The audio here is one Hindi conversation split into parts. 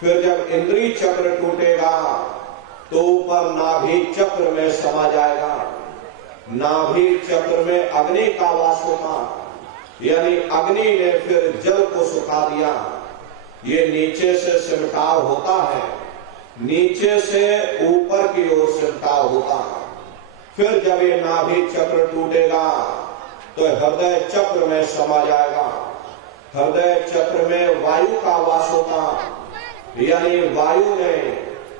फिर जब इंद्रिय चक्र टूटेगा तो ऊपर नाभि चक्र में समा जाएगा। नाभि चक्र में अग्नि का वास होता, यानी अग्नि ने फिर जल को सुखा दिया। ये नीचे से सिमटाव होता है, नीचे से ऊपर की ओर सिमटाव होता है। फिर जब ये नाभि चक्र टूटेगा तो हृदय चक्र में समा जाएगा। हृदय चक्र में वायु का वास होता, यानी वायु ने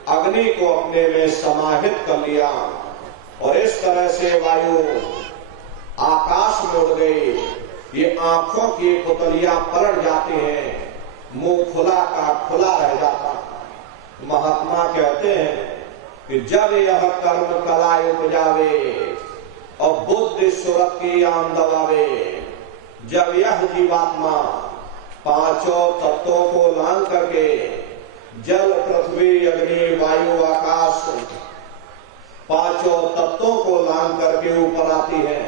अग्नि को अपने में समाहित कर लिया और इस तरह से वायु आकाश में उड़ गई। ये आंखों की पुतलियां पलट जाती हैं, मुंह खुला का खुला रह जाता। महात्मा कहते हैं कि जब यह कर्म कला उपजावे और बुद्धि सुरत की आम दबावे, जब यह जीवात्मा पांचों तत्वों को लांग करके जल पृथ्वी अग्नि वायु आकाश पांचों तत्वों को लांग करके ऊपर आती है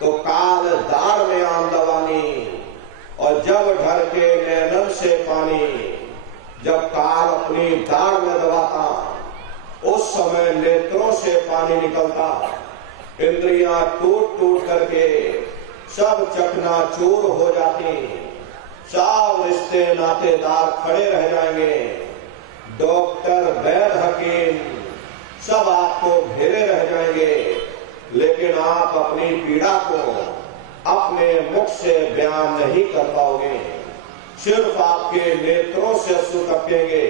तो काल दाढ़ में आम दबानी, और जब ढल के नैनन से पानी, जब काल अपनी दाढ़ में दबाता उस समय नेत्रों से पानी निकलता। इंद्रियां टूट टूट करके सब चकनाचूर हो जाती, सब रिश्ते नातेदार खड़े रह जाएंगे। डॉक्टर वैद्य हकीम सब आपको घेरे रह जाएंगे, लेकिन आप अपनी पीड़ा को अपने मुख से बयान नहीं कर पाओगे। सिर्फ आपके नेत्रों से अश्रु टपकेंगे।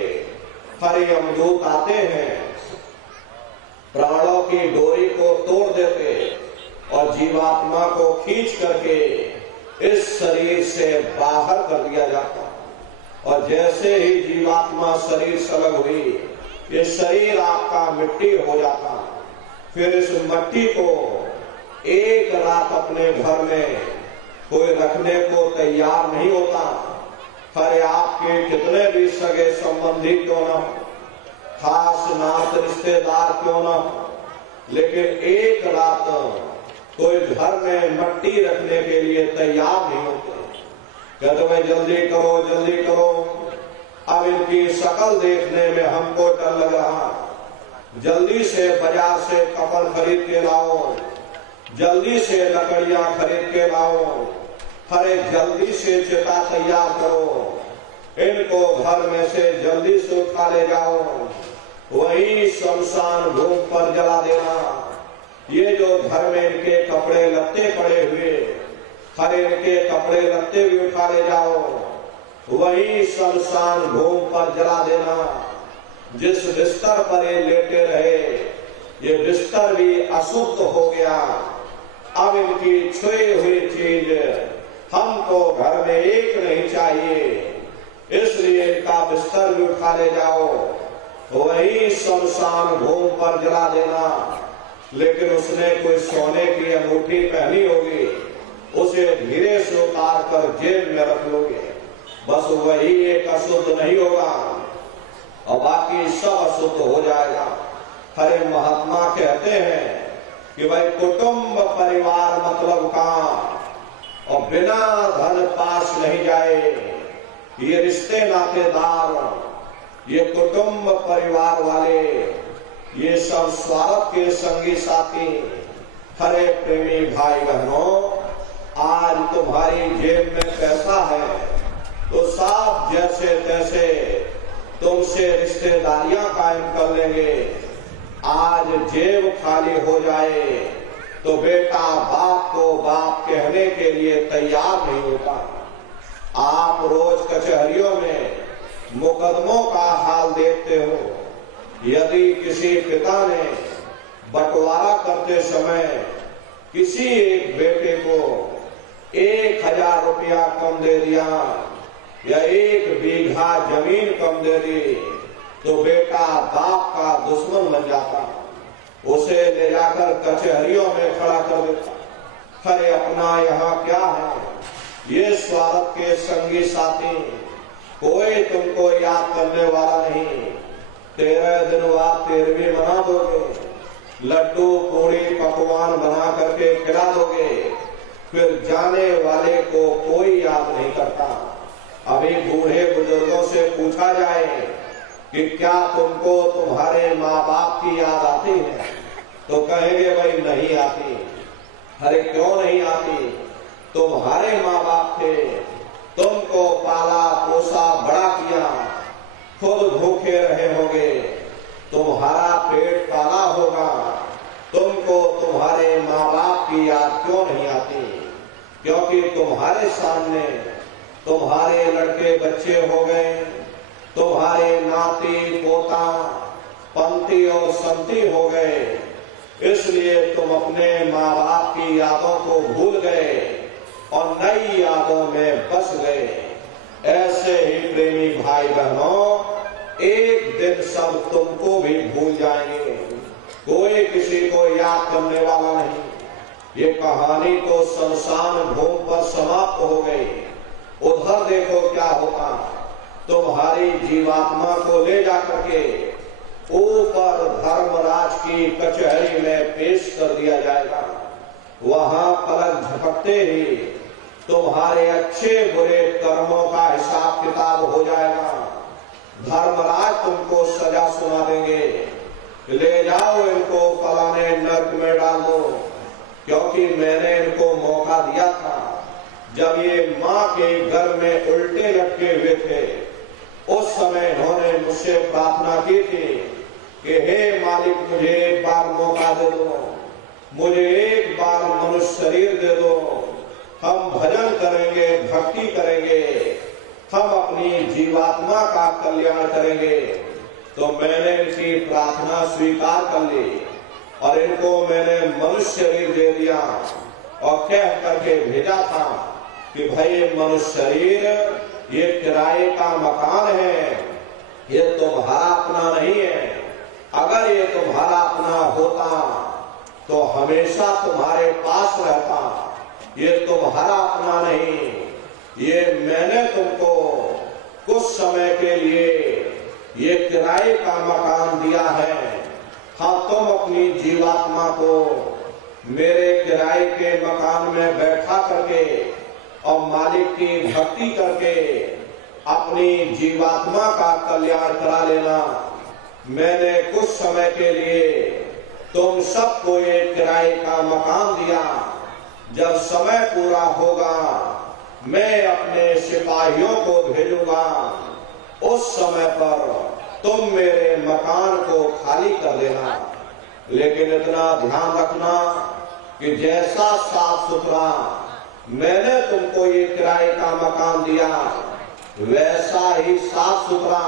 हरे यमदूत आते हैं, प्राणों की डोरी को तोड़ देते और जीवात्मा को खींच करके इस शरीर से बाहर कर दिया जाता। और जैसे ही जीवात्मा शरीर से अलग हुई, ये शरीर आपका मिट्टी हो जाता। फिर इस मिट्टी को एक रात अपने घर में कोई रखने को तैयार नहीं होता। खरे आपके कितने भी सगे संबंधी क्यों न, खास नात रिश्तेदार क्यों न, लेकिन एक रात कोई घर में मिट्टी रखने के लिए तैयार नहीं होते। कहते भाई जल्दी करो जल्दी करो, अब इनकी शक्ल देखने में हमको डर लग रहा, जल्दी से बाजार से कपड़ खरीद के लाओ, जल्दी से लकड़ियां खरीद के लाओ, अरे जल्दी से चिता तैयार करो, इनको घर में से जल्दी से उठा ले जाओ, वही शमशान भूमि पर जला देना। ये जो घर में इनके कपड़े लत्ते पड़े हुए, हरे इनके कपड़े लत्ते भी उठा ले जाओ, वही शमशान भूमि पर जला देना। जिस बिस्तर पर ये लेटे रहे, ये बिस्तर भी अशुद्ध हो गया। अब इनकी छुई हुई चीज हमको घर में एक नहीं चाहिए, इसलिए इनका बिस्तर भी उठा ले जाओ, वही शमशान भूमि पर जला देना। लेकिन उसने कोई सोने की अंगूठी पहनी होगी, उसे धीरे से उतार कर जेब में रख लोगे, बस वही एक अशुद्ध नहीं होगा और बाकी सब अशुद्ध हो जाएगा। हरे महात्मा कहते हैं कि भाई कुटुंब परिवार मतलब काम, और बिना धन पास नहीं जाए। ये रिश्ते नातेदार, ये कुटुंब परिवार वाले, ये सब स्वार्थ के संगी साथी। हरे प्रेमी भाई बहनों, आज तुम्हारी जेब में पैसा है तो सब जैसे तैसे तुमसे रिश्तेदारियां कायम कर लेंगे। आज जेब खाली हो जाए तो बेटा बाप को बाप कहने के लिए तैयार नहीं होता। आप रोज कचहरियों में मुकदमों का हाल देखते हो। यदि किसी पिता ने बंटवारा करते समय किसी एक बेटे को 1000 रुपया कम दे दिया या 1 बीघा जमीन कम दे दी, तो बेटा बाप का दुश्मन बन जाता, उसे ले जाकर कचहरियों में खड़ा कर देता। अरे अपना यहाँ क्या है, ये स्वार्थ के संगी साथी, कोई तुमको याद करने वाला नहीं। 13 दिन बाद 13वीं मना दोगे, लड्डू पूरी पकवान बना करके खिला दोगे, फिर जाने वाले को कोई याद नहीं करता। अभी बूढ़े बुजुर्गों से पूछा जाए कि क्या तुमको तुम्हारे माँ बाप की याद आती है? तो कहेंगे भाई नहीं आती। अरे क्यों नहीं आती? तुम्हारे माँ बाप थे, तुमको पाला पोसा बड़ा किया, खुद भूखे रहे होंगे, तुम्हारा पेट पाला होगा, तुमको तुम्हारे माँ बाप की याद क्यों नहीं आती? क्योंकि तुम्हारे सामने तुम्हारे लड़के बच्चे हो गए, तुम्हारे नाती पोता पंती और संती हो गए, इसलिए तुम अपने माँ बाप की यादों को भूल गए और नई यादों में बस गए। ऐसे ही प्रेमी भाई बहनों, एक दिन सब तुमको भी भूल जाएंगे, कोई किसी को याद करने वाला नहीं। ये कहानी तो शमशान भूमि पर समाप्त हो गई। उधर देखो क्या होता, तुम्हारी जीवात्मा को ले जाकर के ऊपर धर्मराज की कचहरी में पेश कर दिया जाएगा। वहां पलक झपकते ही तुम्हारे अच्छे बुरे कर्मों का हिसाब किताब हो जाएगा। धर्मराज तुमको सजा सुना देंगे, ले जाओ इनको फलाने नर्क में डाल दो, क्योंकि मैंने इनको मौका दिया था जब ये माँ के गर्भ में उल्टे लटके हुए थे। उस समय इन्होंने मुझसे प्रार्थना की थी कि हे मालिक, मुझे एक बार मौका दे दो, मुझे एक बार मनुष्य शरीर दे दो, हम भजन करेंगे, भक्ति करेंगे, हम अपनी जीवात्मा का कल्याण करेंगे। तो मैंने इनकी प्रार्थना स्वीकार कर ली और इनको मैंने मनुष्य शरीर दे दिया और कह करके भेजा था कि भाई मनुष्य शरीर ये किराए का मकान है, ये तुम्हारा अपना नहीं है। अगर ये तुम्हारा अपना होता तो हमेशा तुम्हारे पास रहता, ये तुम्हारा अपना नहीं, ये मैंने तुमको कुछ समय के लिए ये किराए का मकान दिया है। हाँ, तुम अपनी जीवात्मा को मेरे किराए के मकान में बैठा करके और मालिक की भक्ति करके अपनी जीवात्मा का कल्याण करा लेना। मैंने कुछ समय के लिए तुम सबको ये किराए का मकान दिया, जब समय पूरा होगा मैं अपने सिपाहियों को भेजूंगा, उस समय पर तुम मेरे मकान को खाली कर देना। लेकिन इतना ध्यान रखना कि जैसा साफ सुथरा मैंने तुमको ये किराए का मकान दिया, वैसा ही साफ सुथरा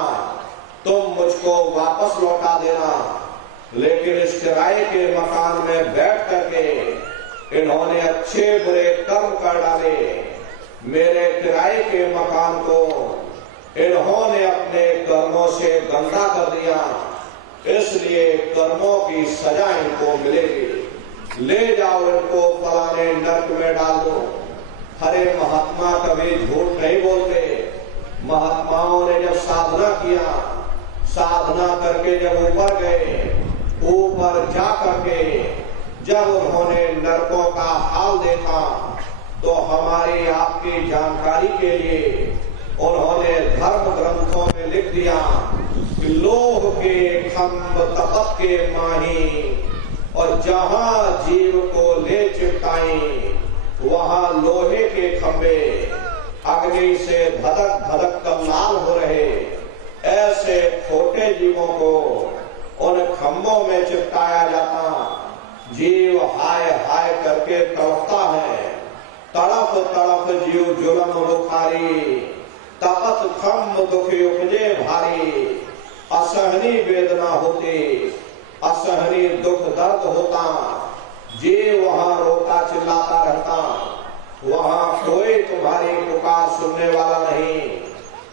तुम मुझको वापस लौटा देना। लेकिन इस किराए के मकान में बैठ करके इन्होंने अच्छे बुरे कर्म कर डाले, मेरे किराए के मकान को इन्होंने अपने कर्मों से गंदा कर दिया, इसलिए कर्मों की सजा इनको मिलेगी। ले जाओ इनको फलाने नर्क में डाल दो। हरे महात्मा कभी झूठ नहीं बोलते। महात्माओं ने जब साधना किया, साधना करके जब ऊपर गए, ऊपर जा करके जब उन्होंने नरकों का हाल देखा, तो हमारी आपकी जानकारी के लिए उन्होंने धर्म ग्रंथों में लिख दिया कि लोह के खंभ तपत के माही, और जहां जीव को ले चिपकाई वहां लोहे के खंभे अग्नि से धधक धधक कर लाल हो रहे। ऐसे छोटे जीवों को उन खंभों में चिपकाया जाता। जीव हाय हाय करके तड़पता है, तड़प तड़प जीव जुलम बुखारी, तपत खम्भ दुखी उपजे भारी। असहनी वेदना होती, असहनी दुख दर्द होता, जीव वहां रोता चिल्लाता रहता। वहां कोई तुम्हारी पुकार सुनने वाला नहीं,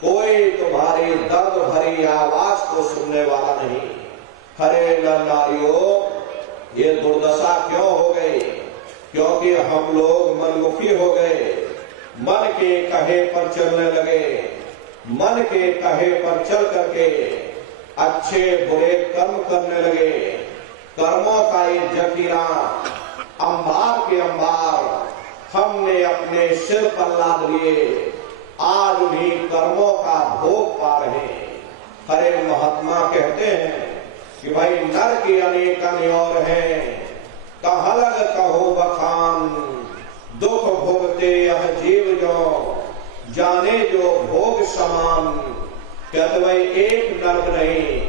कोई तुम्हारी दर्द भरी आवाज को सुनने वाला नहीं। हरे नारियों, ये दुर्दशा क्यों हो गई? क्योंकि हम लोग मनमुखी हो गए, मन के कहे पर चलने लगे, मन के कहे पर चल करके अच्छे बुरे कर्म करने लगे। कर्मों का ये जखीरा अंबार के अंबार हमने अपने सिर पर लाद लिए, आज भी कर्मों का भोग पा रहे हैं। हरे महात्मा कहते हैं कि भाई नर की अनेक और हैं, कहाँ लग कहो बखान, दुख भोगते यह जीव जो, जाने जो भोग समान। कहते भाई एक नरक नहीं,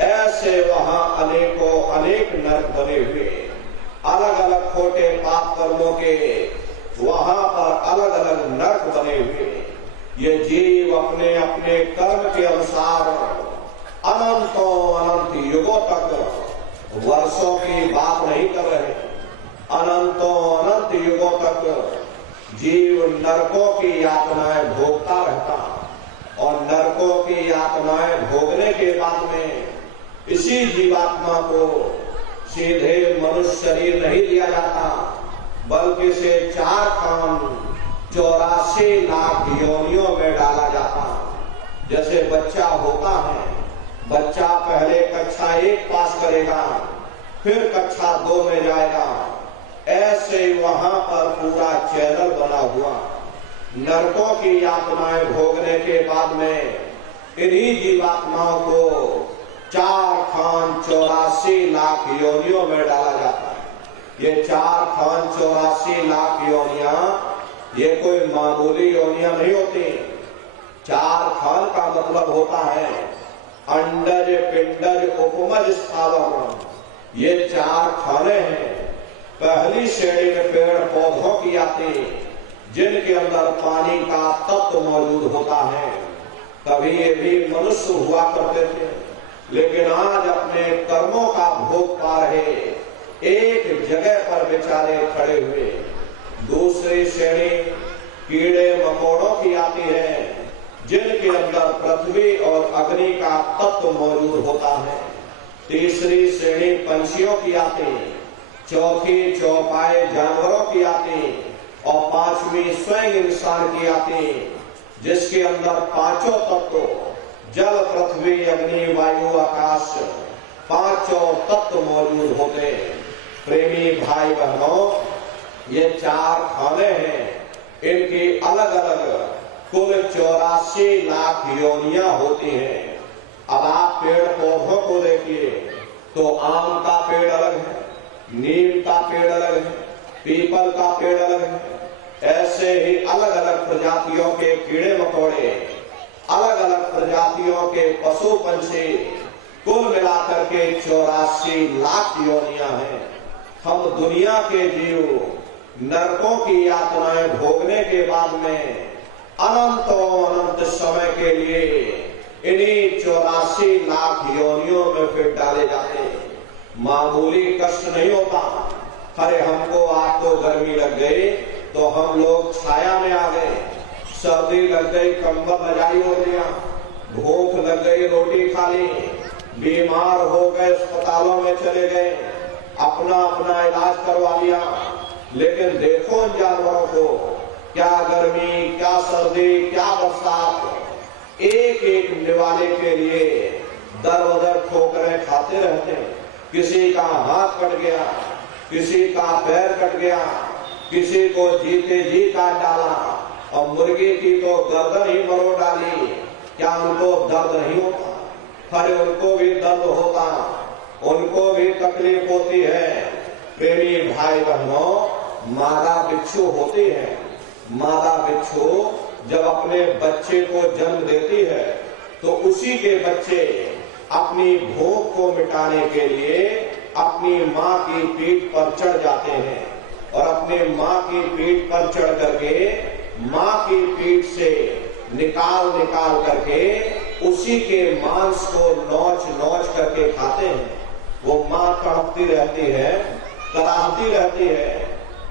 ऐसे वहां अनेकों अनेक नरक बने हुए, अलग अलग खोटे पाप कर्मों के वहां पर अलग अलग नरक बने हुए। ये जीव अपने अपने कर्म के अनुसार अनंतों अनंत युगों तक, वर्षों की बात नहीं कर रहे, अनंतों अनंत युगों तक जीव नरकों की यातनाएं भोगता रहता, और नरकों की यातनाएं भोगने के बाद में इसी जीवात्मा को सीधे मनुष्य शरीर नहीं दिया जाता, बल्कि इसे 4 खान 84 लाख योनियों में डाला जाता। जैसे बच्चा होता है, बच्चा पहले कक्षा 1 पास करेगा, फिर कक्षा 2 में जाएगा, ऐसे वहां पर पूरा चैनल बना हुआ। नरकों की यातनाएं भोगने के बाद में इन्हीं जीवात्माओं को 4 खान 84 लाख योनियों में डाला जाता है। ये 4 खान 84 लाख योनियां ये कोई मामूली योनियां नहीं होती। 4 खान का मतलब होता है अंडज पिंडज उपमज स्थावर। ये 4 खाने हैं। पहली श्रेणी में पेड़ पौधों की आती, जिनके अंदर पानी का तत्व मौजूद होता है। कभी ये भी मनुष्य हुआ करते थे, लेकिन आज अपने कर्मों का भोग पा रहे एक जगह पर बेचारे खड़े हुए। दूसरी श्रेणी कीड़े मकोड़ों की आती है, जिनके अंदर पृथ्वी और अग्नि का तत्व मौजूद होता है। तीसरी श्रेणी पंछियों की आती, चौथी चौपाए जानवरों की आती, और 5वीं स्वयं इंसान की आती, जिसके अंदर 5 तत्व जल पृथ्वी अग्नि वायु आकाश 5 तत्व मौजूद होते। प्रेमी भाई बहनों, ये 4 खाने हैं, इनकी अलग अलग कुल 84 लाख योनियां होती हैं। अब आप पेड़ पौधों को देखिए तो आम का पेड़ अलग है, नीम का पेड़ अलग है, पीपल का पेड़ अलग है। ऐसे ही अलग अलग प्रजातियों के कीड़े मकोड़े, अलग अलग प्रजातियों के पशु पंछी, कुल मिलाकर के 84 लाख योनियां हैं। हम दुनिया के जीव नरकों की यातनाएं भोगने के बाद में अनंतों अनंत समय के लिए इन्हीं 84 लाख योनियों में फिर डाले जाते हैं। मामूली कष्ट नहीं होता। अरे हमको आज तो गर्मी लग गई तो हम लोग छाया में आ गए, सर्दी लग गई कंबल रजाई हो गया, भूख लग गई रोटी खा ली, बीमार हो गए अस्पतालों में चले गए, अपना अपना इलाज करवा लिया। लेकिन देखो उन जानवरों को, क्या गर्मी, क्या सर्दी, क्या बरसात, एक एक निवाले के लिए दर बदर ठोकरें खाते रहते हैं। किसी का हाथ कट गया, किसी का पैर कट गया, किसी को जीते जी काट डाला, और मुर्गी की तो गर्दन ही मरोड़ डाली। क्या उनको दर्द नहीं होता? अरे उनको भी दर्द होता, उनको भी तकलीफ होती है। प्रेमी भाई बहनों, मादा बिच्छू होती है। मादा बिच्छू जब अपने बच्चे को जन्म देती है तो उसी के बच्चे अपनी भूख को मिटाने के लिए अपनी माँ की पीठ पर चढ़ जाते हैं, और अपने माँ की पीठ पर चढ़ करके माँ की पीठ से निकाल निकाल करके उसी के मांस को नोच नोच करके खाते हैं। वो माँ तड़पती रहती है, कराहती रहती है।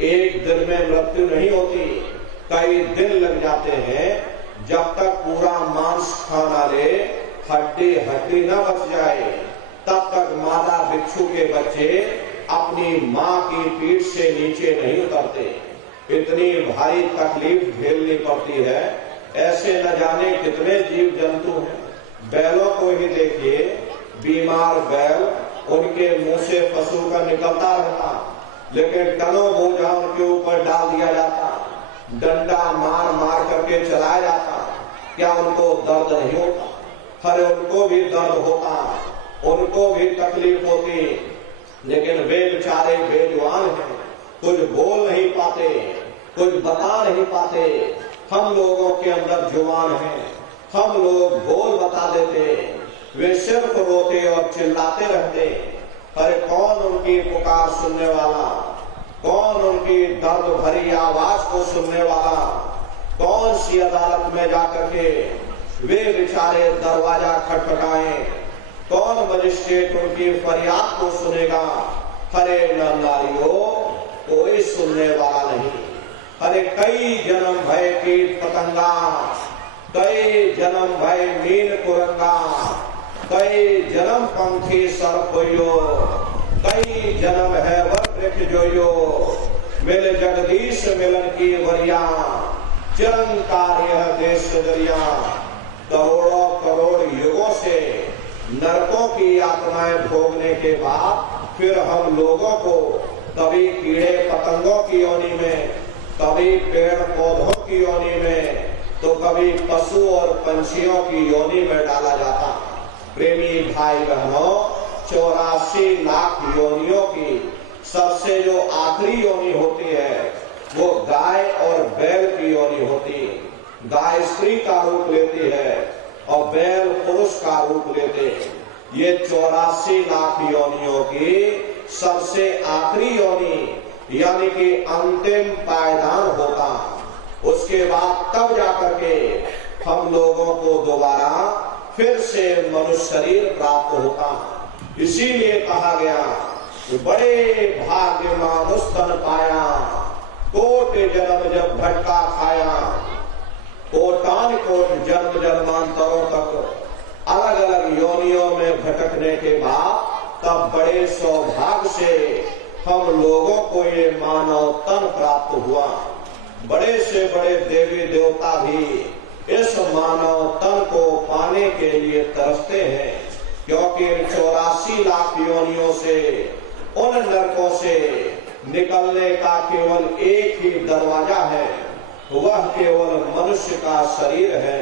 एक दिन में मृत्यु नहीं होती, कई दिन लग जाते हैं जब तक पूरा मांस खाना ले, हड्डी हड्डी न बच जाए, तब तक मादा बिच्छू के बच्चे अपनी माँ की पीठ से नीचे नहीं उतरते। इतनी भारी तकलीफ झेलनी पड़ती है। ऐसे न जाने कितने जीव जंतु हैं। बैलों को ही देखिए, बीमार बैल, उनके मुंह से पशु का निकलता रहता, लेकिन टनों बोझा उनके ऊपर डाल दिया जाता, डंडा मार मार करके चलाया जाता। क्या उनको दर्द नहीं होता? अरे उनको भी दर्द होता, उनको भी तकलीफ होती, लेकिन वे बेचारे बेजुबान हैं, कुछ बोल नहीं पाते, कुछ बता नहीं पाते। हम लोगों के अंदर जुबान है, हम लोग बोल बता देते, वे सिर्फ रोते और चिल्लाते रहते। अरे कौन उनकी पुकार सुनने वाला, कौन उनकी दर्द भरी आवाज को सुनने वाला, कौन सी अदालत में जाकर के वे बेचारे दरवाजा खटखटाएं, कौन मजिस्ट्रेट उनकी फरियाद को सुनेगा। अरे नारियों, कोई सुनने वाला नहीं। अरे कई जन्म भय कीट पतंगा, कई जन्म भय मीन कुरंगा, कई जन्म पंखी सर्पयो, कई जन्म है वृक्ष जोयो, मिल जगदीश मिलन की वरिया, चिरंकार यह देश दरिया। करोड़ों करोड़ युगों से नरकों की यातनाएं भोगने के बाद फिर हम लोगों को कभी कीड़े पतंगों की योनि में, कभी पेड़ पौधों की योनि में, तो कभी पशु और पंछियों की योनि में डाला जाता। प्रेमी भाई बहनों, 84 लाख योनियों की सबसे जो आखिरी योनि होती है वो गाय और बैल की योनि होती। गाय स्त्री का रूप लेती है और बैल पुरुष का रूप लेते। ये 84 लाख योनियों की सबसे आखिरी योनि यानी कि अंतिम पायदान होता। उसके बाद तब जाकर के हम लोगों को दोबारा फिर से मनुष्य शरीर प्राप्त होता। इसीलिए कहा गया बड़े भाग्य मानुष तन पाया, कोट जन्म जब भटका खाया। कोटान कोट जन्म जन्मांतरों तक अलग अलग योनियों में भटकने के बाद तब बड़े सौभाग्य से हम लोगों को ये मानव तन प्राप्त हुआ। बड़े से बड़े देवी देवता भी इस मानव तन को पाने के लिए तरसते हैं, क्योंकि 84 लाख योनियों से, उन नरकों से निकलने का केवल एक ही दरवाजा है, वह केवल मनुष्य का शरीर है।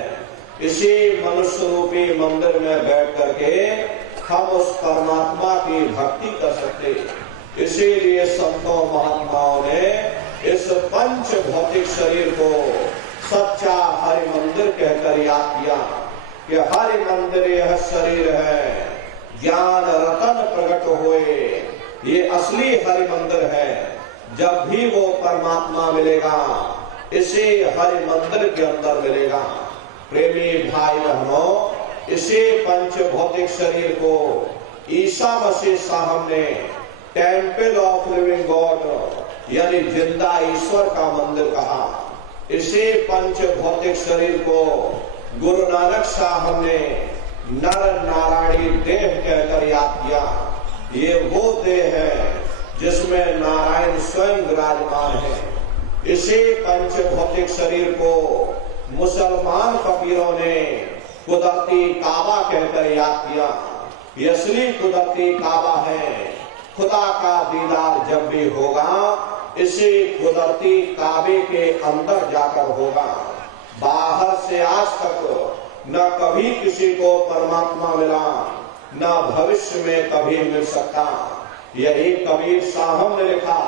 इसी मनुष्य रूपी मंदिर में बैठ करके हम उस परमात्मा की भक्ति कर सकते। इसीलिए संतों महात्माओं ने इस पंच भौतिक शरीर को सच्चा हरि मंदिर कहकर याद किया कि हरि मंदिर यह शरीर है, ज्ञान रतन प्रकट होए, ये असली हरि मंदिर है। जब भी वो परमात्मा मिलेगा इसी हरि मंदिर के अंदर मिलेगा। प्रेमी भाई बहनों, इसी पंच भौतिक शरीर को ईसा मसीह साहब ने टेम्पल ऑफ लिविंग गॉड यानी जिंदा ईश्वर का मंदिर कहा। इसी पंच भौतिक शरीर को गुरु नानक साहब ने नर नारायणी देह कहकर याद किया। ये वो देह है जिसमें नारायण स्वयं विराजमान है। इसी पंच भौतिक शरीर को मुसलमान फकीरों ने कुदरती काबा कहकर याद किया। ये असली कुदरती काबा है। खुदा का दीदार जब भी होगा इसी कुदरती काबे के अंदर जाकर होगा। बाहर से आज तक न कभी किसी को परमात्मा मिला, न भविष्य में कभी मिल सकता। यही कबीर साहब ने लिखा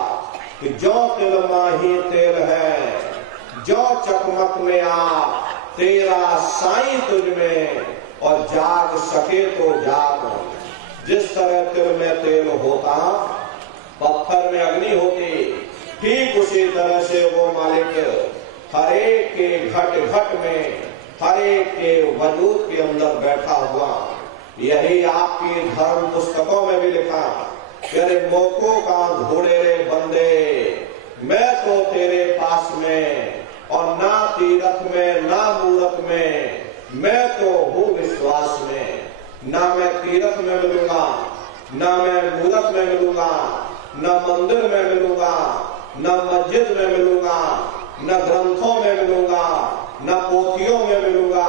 कि जो तिल माही तेल है, जो चकमक में आ तेरा साईं तुझ में, और जाग सके तो जाग। जिस तरह तिल में तेल होता, पत्थर में अग्नि होती, ठीक उसी तरह से वो मालिक हरेक के घट घट में, हरेक के वजूद के अंदर बैठा हुआ। यही आपकी धर्म पुस्तकों में भी लिखा, तेरे मोको का ढूंढे रे बंदे, मैं तो तेरे पास में, और ना तीरथ में ना मूरत में, मैं तो हूँ विश्वास में। ना मैं तीरथ में मिलूंगा, ना मैं मूरत में मिलूंगा, न मंदिर में मिलूंगा, न मस्जिद में मिलूंगा, न ग्रंथों में मिलूंगा, न पोथियों में मिलूंगा।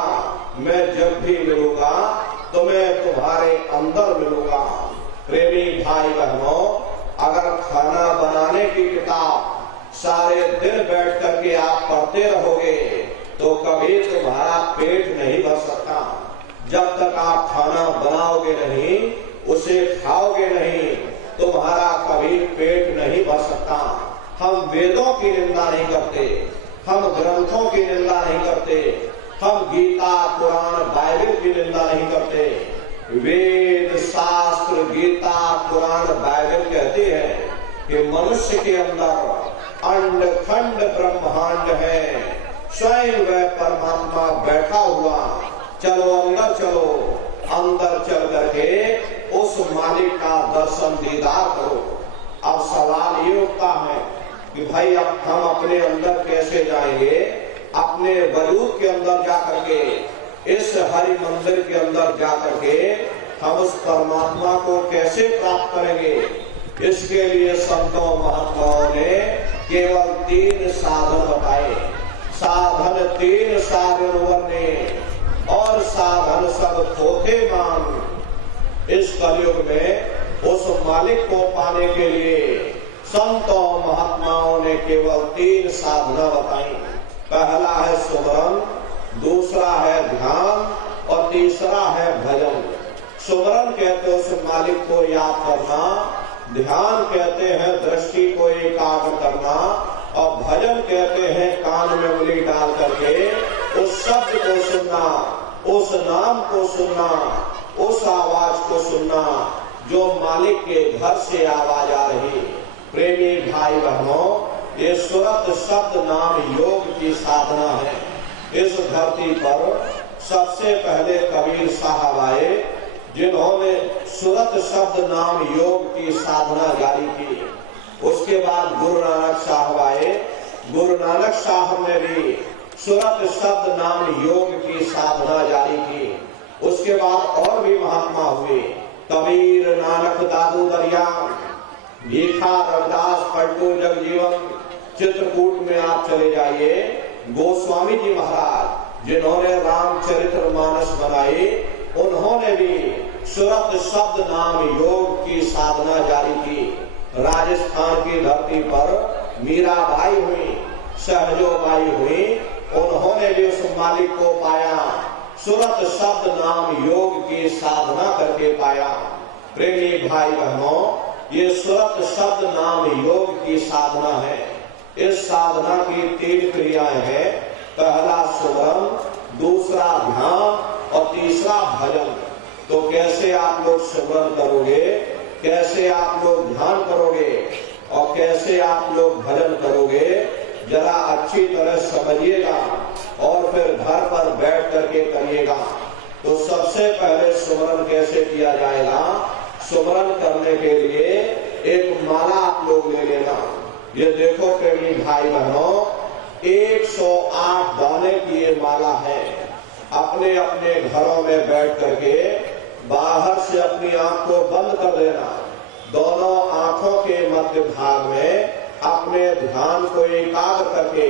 मैं जब भी मिलूंगा तो मैं तुम्हारे अंदर मिलूंगा। प्रेमी भाई बहनों, अगर खाना बनाने की किताब सारे दिन बैठ करके आप पढ़ते रहोगे तो कभी तुम्हारा पेट नहीं भर सकता। जब तक आप खाना बनाओगे नहीं, उसे खाओगे नहीं, तुम्हारा कभी पेट नहीं भर सकता। हम वेदों की निंदा नहीं करते, हम ग्रंथों की निंदा नहीं करते, हम गीता पुराण बाइबल की निंदा नहीं करते। वेद शास्त्र गीता पुराण बाइबल कहते हैं कि मनुष्य के अंदर अंड खंड ब्रह्मांड है, स्वयं वह परमात्मा बैठा हुआ। चलो अंदर चलो, अंदर चल करके उस मालिक का दर्शन दीदार करो। अब सवाल ये उठता है कि भाई अब हम अपने अंदर कैसे जाएंगे, अपने वजूद के अंदर जा करके, इस हरि मंदिर के अंदर जा करके हम उस परमात्मा को कैसे प्राप्त करेंगे। इसके लिए संतों महात्माओं ने केवल 3 साधन बताए। साधन 3 साधन वर्णे और साधन सब थोथे मान। इस कलयुग में उस मालिक को पाने के लिए संतों महात्माओं ने केवल 3 साधना बताई। पहला है सुमरन, दूसरा है ध्यान और तीसरा है भजन। सुमरन कहते हैं उस मालिक को याद करना, ध्यान कहते हैं दृष्टि को एकाग्र करना, और भजन कहते हैं कान में उंगली डाल करके उस शब्द को सुनना, उस नाम को सुनना, उस आवाज को सुनना जो मालिक के घर से आवाज आ रही। प्रेमी भाई बहनों, ये सुरत शब्द नाम योग की साधना है। इस धरती पर सबसे पहले कबीर साहब आए, जिन्होंने सुरत शब्द नाम योग की साधना जारी की। उसके बाद गुरु नानक साहब आए, गुरु नानक साहब ने भी सुरत शब्द नाम योग की साधना जारी की। उसके बाद और भी महात्मा हुए, कबीर, नानक, दादू दरिया, भीखा, रविदास, पलटू, जगजीवन। चित्रकूट में आप चले जाइए, गोस्वामी जी महाराज जिन्होंने रामचरितमानस बनाई, उन्होंने भी सुरत शब्द नाम योग की साधना जारी की। राजस्थान की धरती पर मीराबाई हुई, सहजोबाई हुई, उन्होंने भी उस मालिक को पाया, सुरत शब्द नाम योग की साधना करके पाया। प्रेमी भाई बहनों, ये सुरत शब्द नाम योग की साधना है। इस साधना की 3 क्रियाएं हैं। पहला सुमरन, दूसरा ध्यान और तीसरा भजन। तो कैसे आप लोग सुमरन करोगे, कैसे आप लोग ध्यान करोगे और कैसे आप लोग भजन करोगे, जरा अच्छी तरह समझिएगा और फिर घर पर बैठ करके करिएगा। तो सबसे पहले सुमरन कैसे किया जाएगा। सुमरन करने के लिए एक माला आप लोग ले लेना। ये देखो प्रेमी भाई बहनों, 108 दाने की ये माला है। अपने अपने घरों में बैठ करके बाहर से अपनी आंख को बंद कर देना। दोनों आंखों के मध्य भाग में अपने ध्यान को एकाग्र करके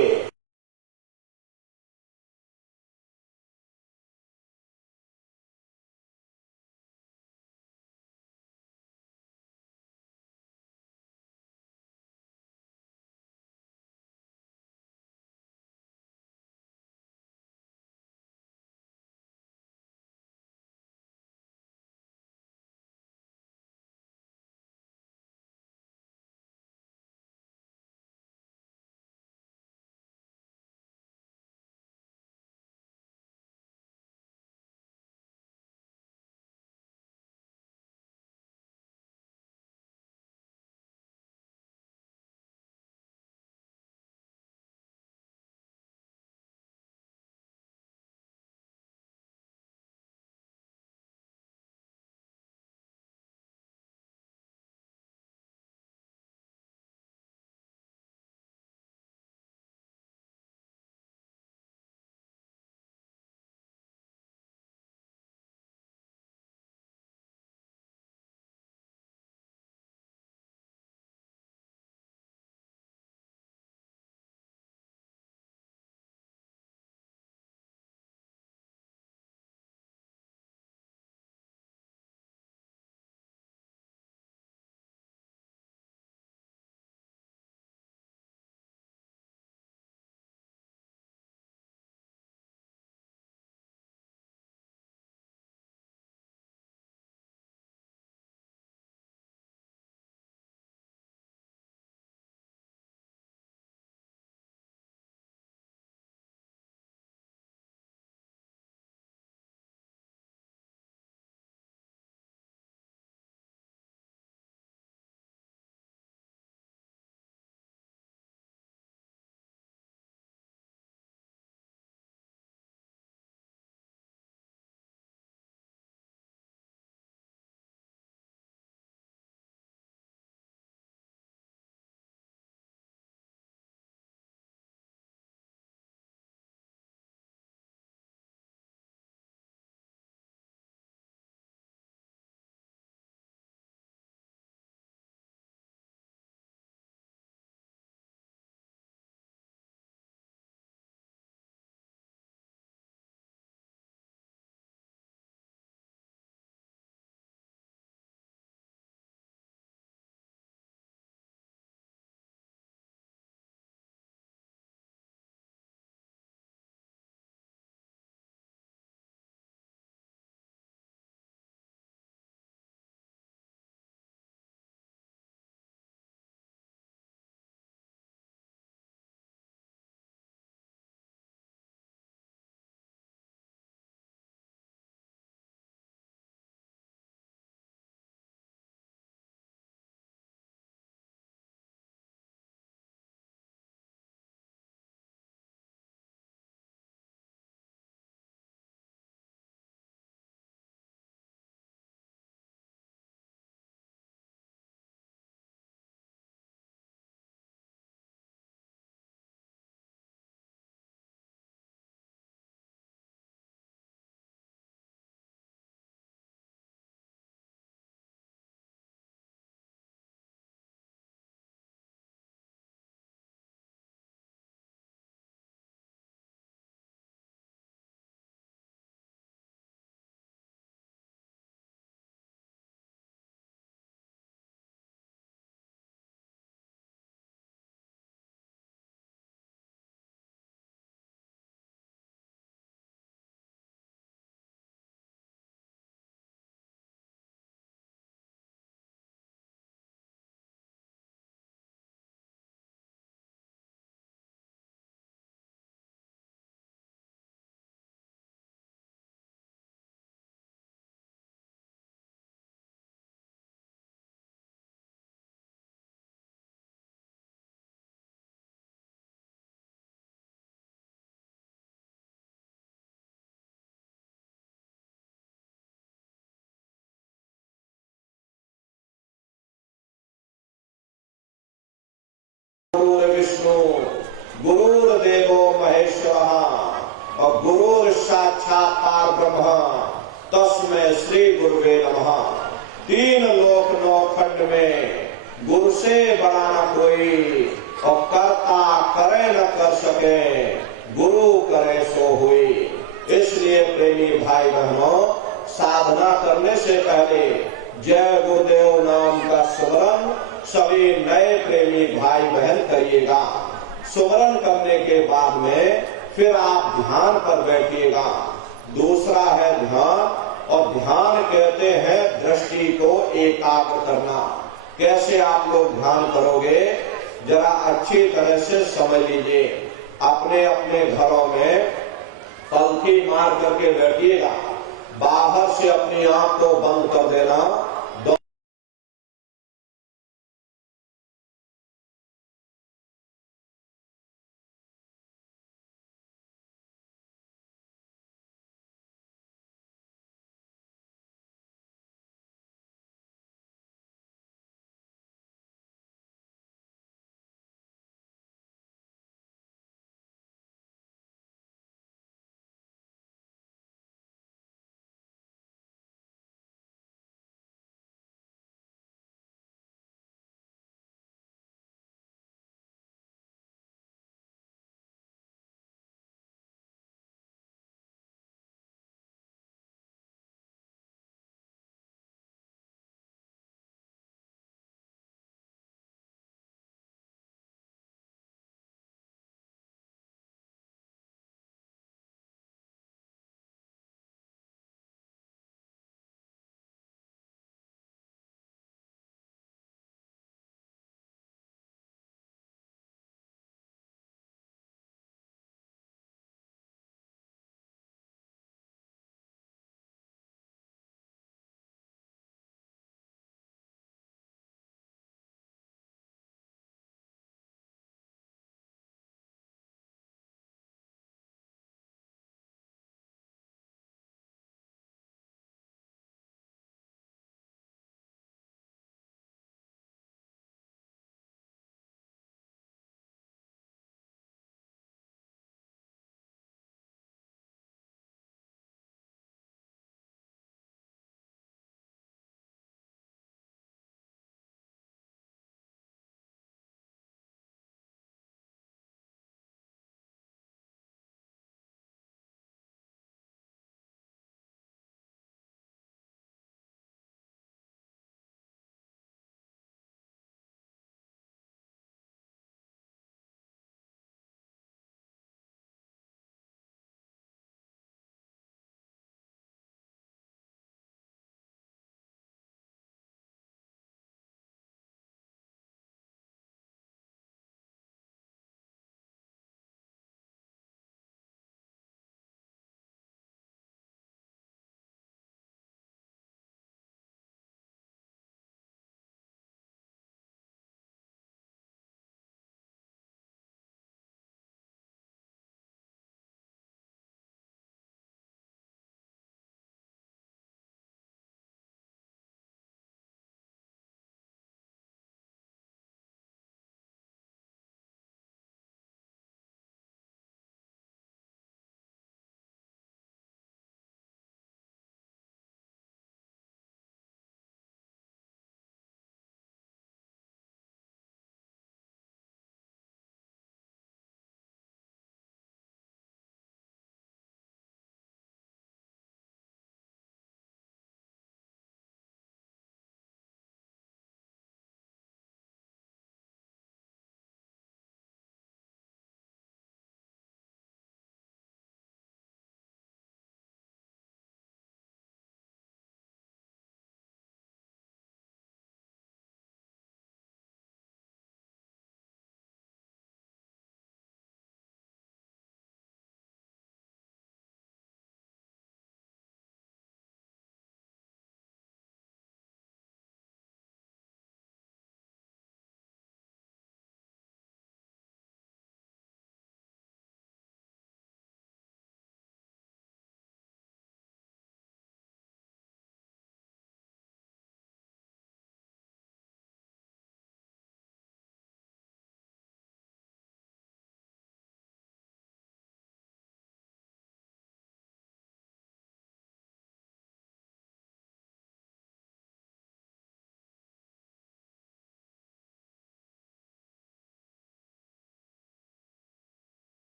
गुरुर विष्णु गुरुर्देवो महेश्वरः और गुरुर साक्षात परब्रह्म तस्मै श्री गुरुवे नमः। तीन लोक नौ खंड में गुरु से बड़ा न कोई और कर्ता करे न कर सके, गुरु करे सो हुई। इसलिए प्रेमी भाई बहनों, साधना करने से पहले जय गुरुदेव नाम का सुमरन सभी नए प्रेमी भाई बहन करिएगा। सुमरन करने के बाद में फिर आप ध्यान पर बैठिएगा। दूसरा है ध्यान, और ध्यान कहते हैं दृष्टि को एकाग्र करना। कैसे आप लोग ध्यान करोगे, जरा अच्छी तरह से समझ लीजिए। अपने अपने घरों में पलथी मार करके बैठिएगा, बाहर से अपनी आंख को बंद कर देना।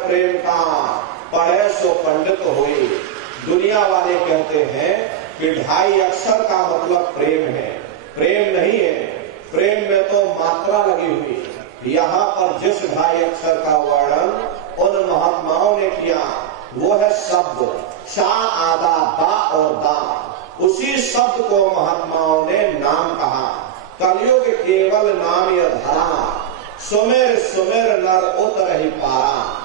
प्रेम का पढ़े सो पंडित हुई। दुनिया वाले कहते हैं कि 2.5 अक्षर का मतलब प्रेम है। प्रेम नहीं है, प्रेम में तो मात्रा लगी हुई है। यहाँ पर जिस 2.5 अक्षर का वर्णन उन महात्माओं ने किया वो है शब्द शा, आदा, बा और दा। उसी शब्द को महात्माओं ने नाम कहा। कलयुग केवल नाम यह धरा, सुमेर सुमेर नर उतर ही पारा।